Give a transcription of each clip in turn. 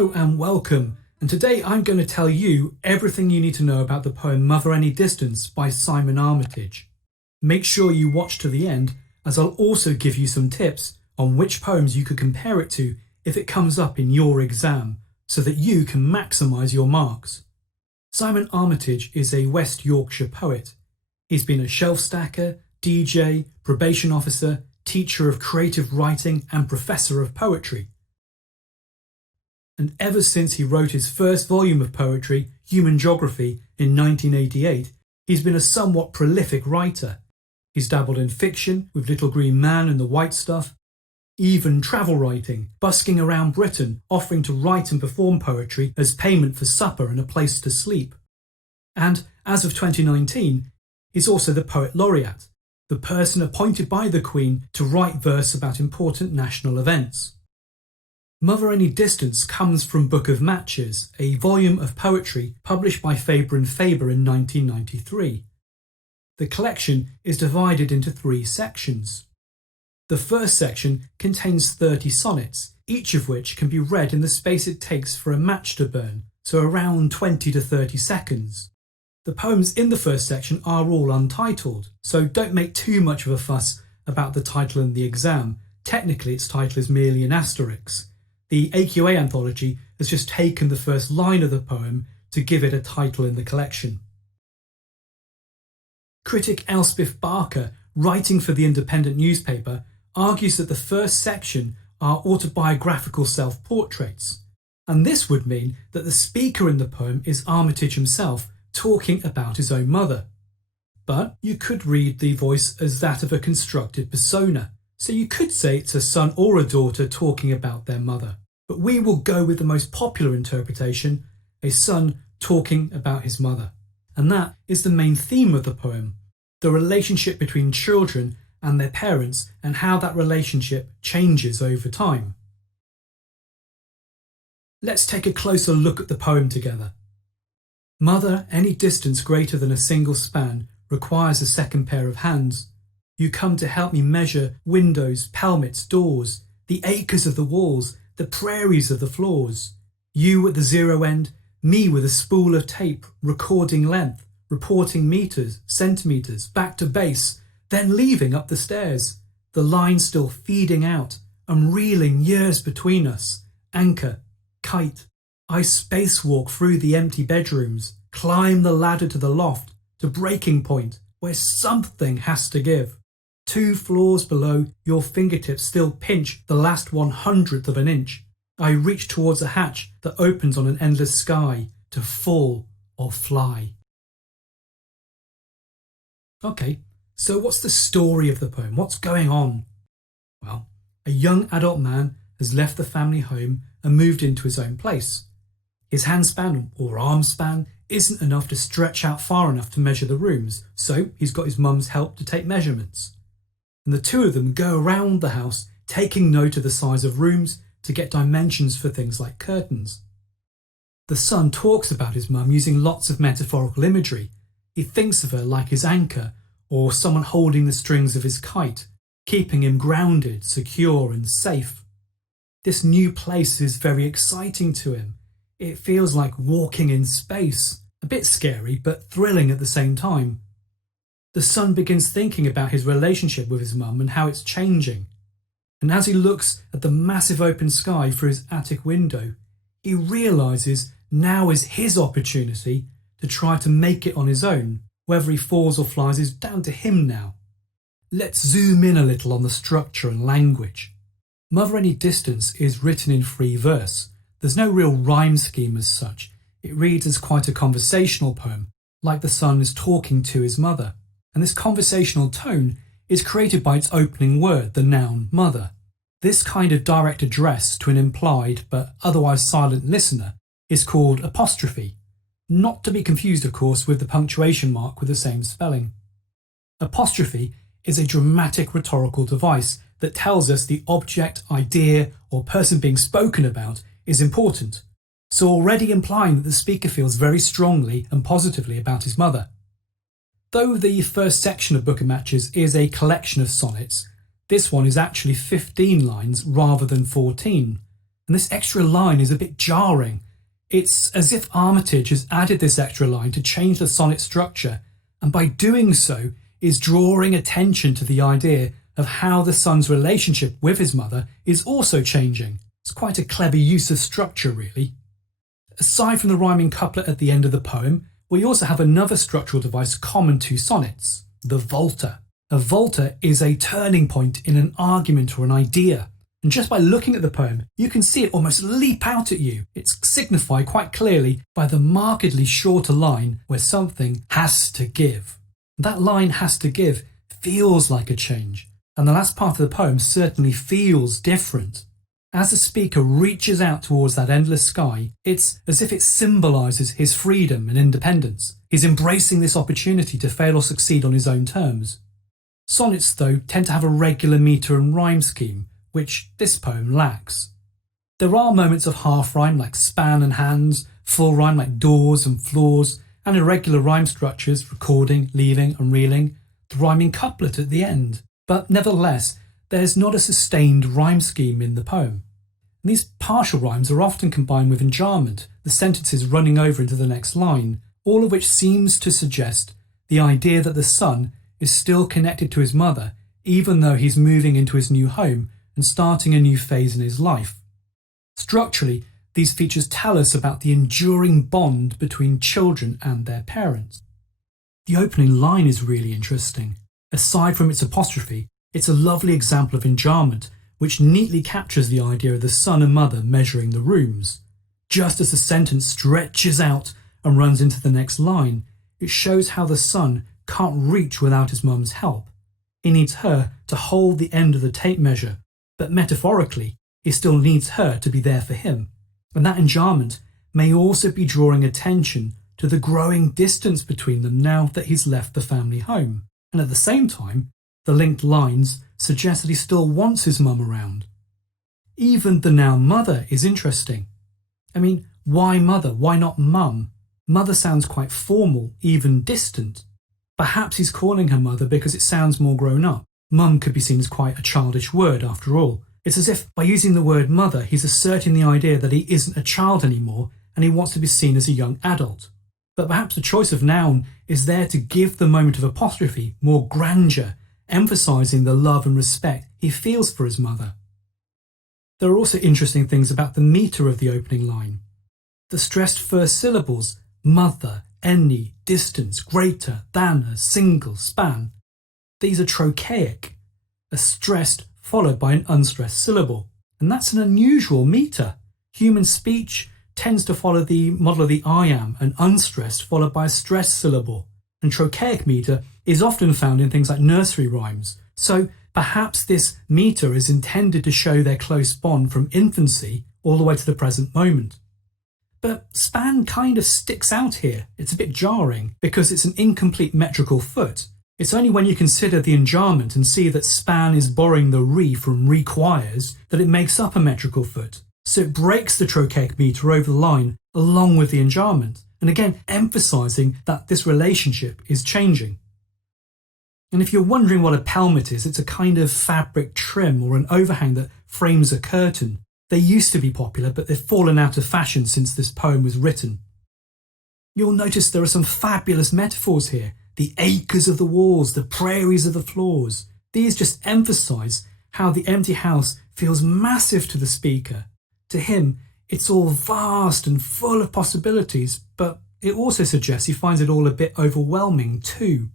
Hello and welcome, and today I'm going to tell you everything you need to know about the poem Mother Any Distance by Simon Armitage. Make sure you watch to the end, as I'll also give you some tips on which poems you could compare it to if it comes up in your exam, so that you can maximise your marks. Simon Armitage is a West Yorkshire poet. He's been a shelf stacker, DJ, probation officer, teacher of creative writing and professor of poetry. And ever since he wrote his first volume of poetry, Human Geography, in 1988, he's been a somewhat prolific writer. He's dabbled in fiction with Little Green Man and the White Stuff, even travel writing, busking around Britain, offering to write and perform poetry as payment for supper and a place to sleep. And as of 2019, he's also the Poet Laureate, the person appointed by the Queen to write verse about important national events. Mother Any Distance comes from Book of Matches, a volume of poetry published by Faber and Faber in 1993. The collection is divided into 3 sections. The first section contains 30 sonnets, each of which can be read in the space it takes for a match to burn, so around 20 to 30 seconds. The poems in the first section are all untitled, so don't make too much of a fuss about the title in the exam. Technically, its title is merely an asterisk. The AQA anthology has just taken the first line of the poem to give it a title in the collection. Critic Elspeth Barker, writing for the Independent newspaper, argues that the first section are autobiographical self-portraits, and this would mean that the speaker in the poem is Armitage himself talking about his own mother. But you could read the voice as that of a constructed persona, so you could say it's a son or a daughter talking about their mother. But we will go with the most popular interpretation, a son talking about his mother. And that is the main theme of the poem, the relationship between children and their parents and how that relationship changes over time. Let's take a closer look at the poem together. Mother, any distance greater than a single span requires a second pair of hands. You come to help me measure windows, pelmets, doors, the acres of the walls, the prairies of the floors. You at the zero end, me with a spool of tape, recording length, reporting meters, centimetres, back to base, then leaving up the stairs. The line still feeding out, unreeling years between us. Anchor, kite. I spacewalk through the empty bedrooms, climb the ladder to the loft, to breaking point, where something has to give. 2 floors below, your fingertips still pinch the last 1/100th of an inch. I reach towards a hatch that opens on an endless sky, to fall or fly. Okay, so what's the story of the poem? What's going on? Well, a young adult man has left the family home and moved into his own place. His handspan or arm span isn't enough to stretch out far enough to measure the rooms, so he's got his mum's help to take measurements. And the two of them go around the house taking note of the size of rooms to get dimensions for things like curtains. The son talks about his mum using lots of metaphorical imagery. He thinks of her like his anchor or someone holding the strings of his kite, keeping him grounded, secure and safe. This new place is very exciting to him. It feels like walking in space, a bit scary but thrilling at the same time. The son begins thinking about his relationship with his mum and how it's changing. And as he looks at the massive open sky through his attic window, he realises now is his opportunity to try to make it on his own. Whether he falls or flies is down to him now. Let's zoom in a little on the structure and language. Mother Any Distance is written in free verse. There's no real rhyme scheme as such. It reads as quite a conversational poem, like the son is talking to his mother. And this conversational tone is created by its opening word, the noun mother. This kind of direct address to an implied but otherwise silent listener is called apostrophe, not to be confused of course with the punctuation mark with the same spelling. Apostrophe is a dramatic rhetorical device that tells us the object, idea or person being spoken about is important, so already implying that the speaker feels very strongly and positively about his mother. Though the first section of Book of Matches is a collection of sonnets, this one is actually 15 lines rather than 14, And this extra line is a bit jarring. It's as if Armitage has added this extra line to change the sonnet structure, and by doing so is drawing attention to the idea of how the son's relationship with his mother is also changing. It's quite a clever use of structure, really. Aside from the rhyming couplet at the end of the poem, we also have another structural device common to sonnets, the volta. A volta is a turning point in an argument or an idea. And just by looking at the poem, you can see it almost leap out at you. It's signified quite clearly by the markedly shorter line where something has to give. That line has to give feels like a change, and the last part of the poem certainly feels different. As the speaker reaches out towards that endless sky, it's as if it symbolises his freedom and independence. He's embracing this opportunity to fail or succeed on his own terms. Sonnets, though, tend to have a regular metre and rhyme scheme, which this poem lacks. There are moments of half rhyme like span and hands, full rhyme like doors and floors, and irregular rhyme structures, recording, leaving and reeling, the rhyming couplet at the end. But nevertheless, there's not a sustained rhyme scheme in the poem. And these partial rhymes are often combined with enjambment, the sentences running over into the next line, all of which seems to suggest the idea that the son is still connected to his mother, even though he's moving into his new home and starting a new phase in his life. Structurally, these features tell us about the enduring bond between children and their parents. The opening line is really interesting. Aside from its apostrophe, it's a lovely example of enjambment, which neatly captures the idea of the son and mother measuring the rooms. Just as the sentence stretches out and runs into the next line, it shows how the son can't reach without his mum's help. He needs her to hold the end of the tape measure, but metaphorically, he still needs her to be there for him. And that enjambment may also be drawing attention to the growing distance between them now that he's left the family home. And at the same time, the linked lines suggest that he still wants his mum around. Even the noun mother is interesting. I mean, why mother? Why not mum? Mother sounds quite formal, even distant. Perhaps he's calling her mother because it sounds more grown up. Mum could be seen as quite a childish word after all. It's as if by using the word mother, he's asserting the idea that he isn't a child anymore and he wants to be seen as a young adult. But perhaps the choice of noun is there to give the moment of apostrophe more grandeur, emphasising the love and respect he feels for his mother. There are also interesting things about the metre of the opening line. The stressed first syllables, mother, any, distance, greater, than, a single, span. These are trochaic, a stressed followed by an unstressed syllable. And that's an unusual metre. Human speech tends to follow the model of the I am, an unstressed followed by a stressed syllable. And trochaic metre is often found in things like nursery rhymes. So perhaps this metre is intended to show their close bond from infancy all the way to the present moment. But span kind of sticks out here. It's a bit jarring because it's an incomplete metrical foot. It's only when you consider the enjambment and see that span is borrowing the re from requires that it makes up a metrical foot. So it breaks the trochaic metre over the line along with the enjambment, and again emphasising that this relationship is changing. And if you're wondering what a pelmet is, it's a kind of fabric trim or an overhang that frames a curtain. They used to be popular, but they've fallen out of fashion since this poem was written. You'll notice there are some fabulous metaphors here. The acres of the walls, the prairies of the floors. These just emphasise how the empty house feels massive to the speaker. To him, it's all vast and full of possibilities, but it also suggests he finds it all a bit overwhelming too.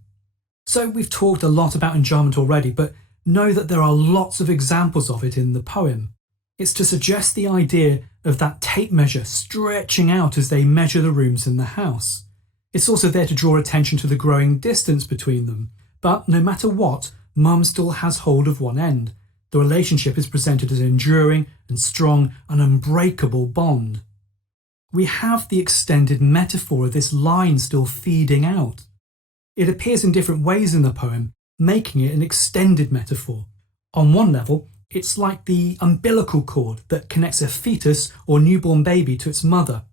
So we've talked a lot about enjambment already, but know that there are lots of examples of it in the poem. It's to suggest the idea of that tape measure stretching out as they measure the rooms in the house. It's also there to draw attention to the growing distance between them. But no matter what, Mum still has hold of one end. The relationship is presented as an enduring and strong and unbreakable bond. We have the extended metaphor of this line still feeding out. It appears in different ways in the poem, making it an extended metaphor. On one level, it's like the umbilical cord that connects a fetus or newborn baby to its mother.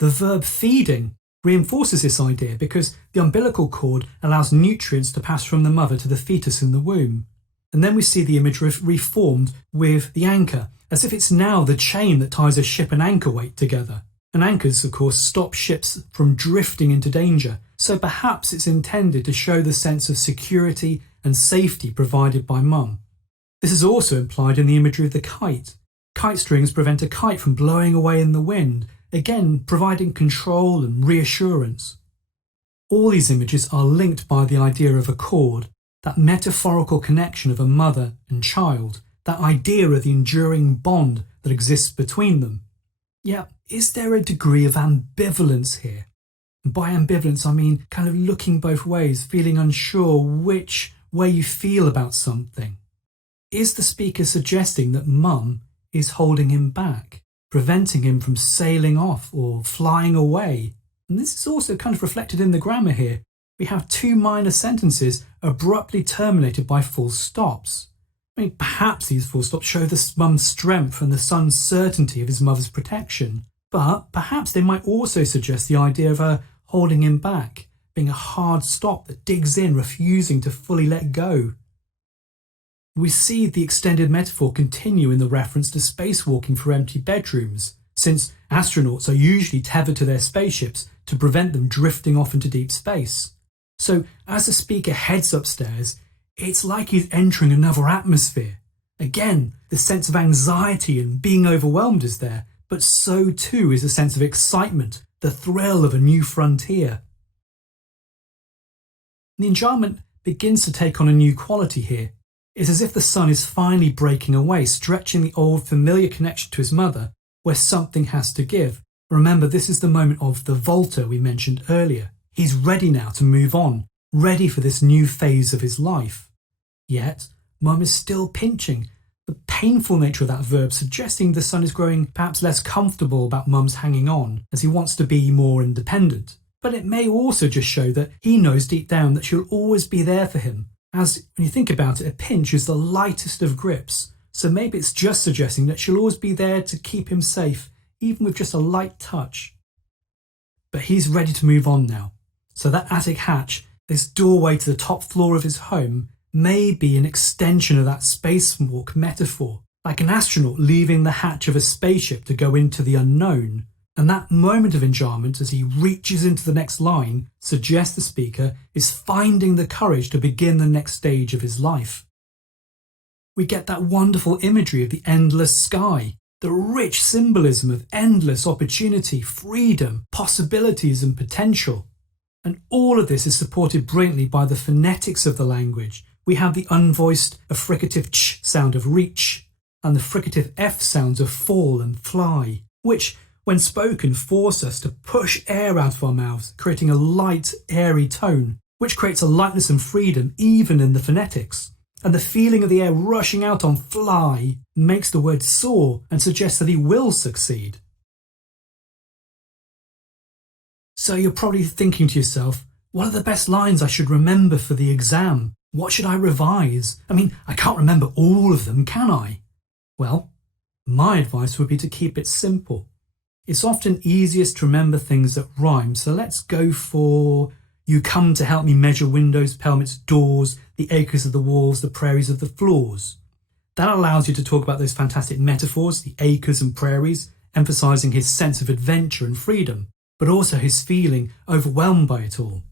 The verb feeding reinforces this idea because the umbilical cord allows nutrients to pass from the mother to the fetus in the womb. And then we see the image reformed with the anchor, as if it's now the chain that ties a ship and anchor weight together. And anchors, of course, stop ships from drifting into danger, so perhaps it's intended to show the sense of security and safety provided by Mum. This is also implied in the imagery of the kite. Kite strings prevent a kite from blowing away in the wind, again providing control and reassurance. All these images are linked by the idea of accord, that metaphorical connection of a mother and child, that idea of the enduring bond that exists between them. Yet, is there a degree of ambivalence here? And by ambivalence, I mean kind of looking both ways, feeling unsure which way you feel about something. Is the speaker suggesting that Mum is holding him back, preventing him from sailing off or flying away? And this is also kind of reflected in the grammar here. We have two minor sentences abruptly terminated by full stops. I mean, perhaps these full stops show the mum's strength and the son's certainty of his mother's protection, but perhaps they might also suggest the idea of her holding him back, being a hard stop that digs in, refusing to fully let go. We see the extended metaphor continue in the reference to spacewalking for empty bedrooms, since astronauts are usually tethered to their spaceships to prevent them drifting off into deep space. So as the speaker heads upstairs, it's like he's entering another atmosphere. Again, the sense of anxiety and being overwhelmed is there, but so too is a sense of excitement, the thrill of a new frontier. The enjambment begins to take on a new quality here. It's as if the son is finally breaking away, stretching the old familiar connection to his mother, where something has to give. Remember, this is the moment of the Volta we mentioned earlier. He's ready now to move on, ready for this new phase of his life. Yet, Mum is still pinching, the painful nature of that verb suggesting the son is growing perhaps less comfortable about Mum's hanging on, as he wants to be more independent. But it may also just show that he knows deep down that she'll always be there for him, as, when you think about it, a pinch is the lightest of grips, so maybe it's just suggesting that she'll always be there to keep him safe, even with just a light touch. But he's ready to move on now, so that attic hatch, this doorway to the top floor of his home, may be an extension of that spacewalk metaphor, like an astronaut leaving the hatch of a spaceship to go into the unknown. And that moment of enjambment as he reaches into the next line suggests the speaker is finding the courage to begin the next stage of his life. We get that wonderful imagery of the endless sky, the rich symbolism of endless opportunity, freedom, possibilities and potential. And all of this is supported brilliantly by the phonetics of the language. We have the unvoiced affricative ch sound of reach and the fricative f sounds of fall and fly, which, when spoken, force us to push air out of our mouths, creating a light, airy tone, which creates a lightness and freedom even in the phonetics. And the feeling of the air rushing out on fly makes the word soar and suggests that he will succeed. So you're probably thinking to yourself, what are the best lines I should remember for the exam? What should I revise? I mean, I can't remember all of them, can I? Well, my advice would be to keep it simple. It's often easiest to remember things that rhyme, so let's go for you come to help me measure windows, pelmets, doors, the acres of the walls, the prairies of the floors. That allows you to talk about those fantastic metaphors, the acres and prairies, emphasising his sense of adventure and freedom, but also his feeling overwhelmed by it all.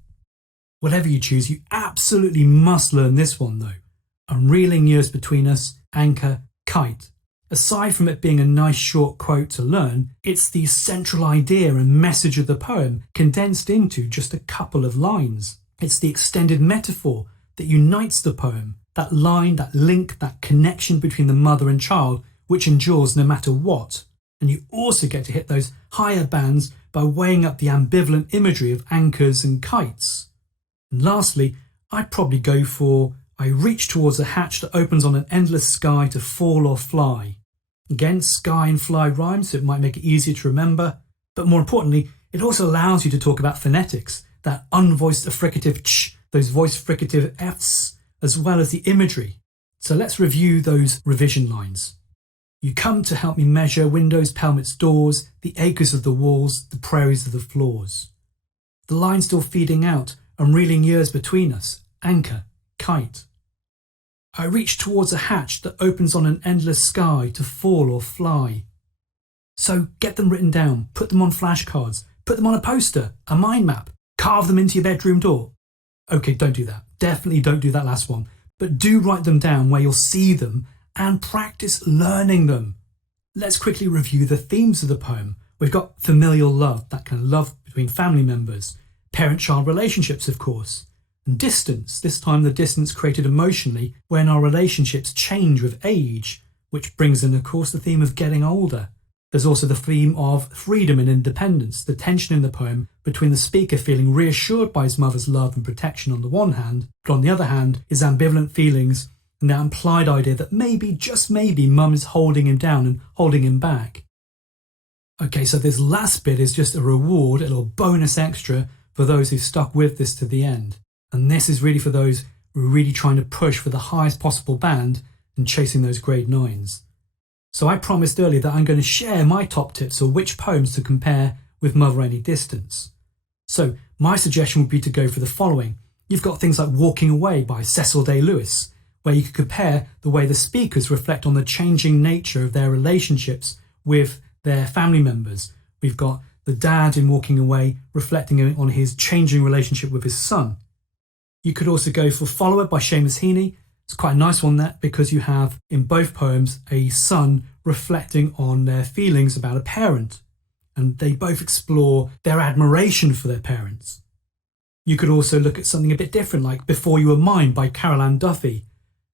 Whatever you choose, you absolutely must learn this one though. Unreeling years between us, anchor, kite. Aside from it being a nice short quote to learn, it's the central idea and message of the poem condensed into just a couple of lines. It's the extended metaphor that unites the poem, that line, that link, that connection between the mother and child, which endures no matter what. And you also get to hit those higher bands by weighing up the ambivalent imagery of anchors and kites. And lastly, I'd probably go for I reach towards a hatch that opens on an endless sky to fall or fly. Again, sky and fly rhyme, so it might make it easier to remember, but more importantly, it also allows you to talk about phonetics, that unvoiced affricative ch, those voiced fricative f's, as well as the imagery. So let's review those revision lines. You come to help me measure windows, pelmets, doors, the acres of the walls, the prairies of the floors. The line still feeding out, unreeling years between us, anchor, kite. I reach towards a hatch that opens on an endless sky to fall or fly. So get them written down, put them on flashcards, put them on a poster, a mind map, carve them into your bedroom door. Okay, don't do that. Definitely don't do that last one. But do write them down where you'll see them and practice learning them. Let's quickly review the themes of the poem. We've got familial love, that kind of love between family members, parent-child relationships, of course, and distance, this time the distance created emotionally when our relationships change with age, which brings in, of course, the theme of getting older. There's also the theme of freedom and independence, the tension in the poem between the speaker feeling reassured by his mother's love and protection on the one hand, but on the other hand, his ambivalent feelings and that implied idea that maybe, just maybe, mum is holding him down and holding him back. Okay, so this last bit is just a reward, a little bonus extra for those who've stuck with this to the end. And this is really for those who are really trying to push for the highest possible band and chasing those grade 9s. So I promised earlier that I'm going to share my top tips for which poems to compare with Mother Any Distance. So my suggestion would be to go for the following. You've got things like Walking Away by Cecil Day Lewis, where you could compare the way the speakers reflect on the changing nature of their relationships with their family members. We've got the dad in Walking Away reflecting on his changing relationship with his son. You could also go for Follower by Seamus Heaney. It's quite a nice one there because you have in both poems a son reflecting on their feelings about a parent, and they both explore their admiration for their parents. You could also look at something a bit different like Before You Were Mine by Carol Ann Duffy,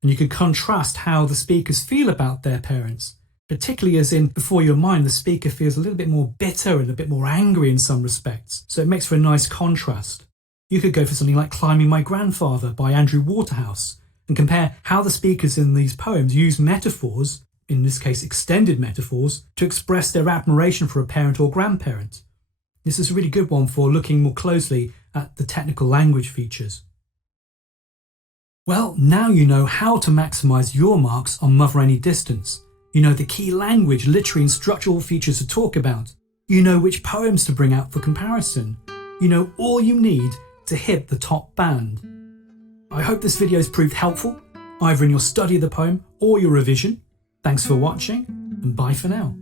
and you could contrast how the speakers feel about their parents, particularly as in Before You Were Mine the speaker feels a little bit more bitter and a bit more angry in some respects, so it makes for a nice contrast. You could go for something like Climbing My Grandfather by Andrew Waterhouse and compare how the speakers in these poems use metaphors, in this case extended metaphors, to express their admiration for a parent or grandparent. This is a really good one for looking more closely at the technical language features. Well, now you know how to maximise your marks on Mother Any Distance. You know the key language, literary and structural features to talk about. You know which poems to bring out for comparison. You know all you need to hit the top band. I hope this video has proved helpful, either in your study of the poem or your revision. Thanks for watching, and bye for now.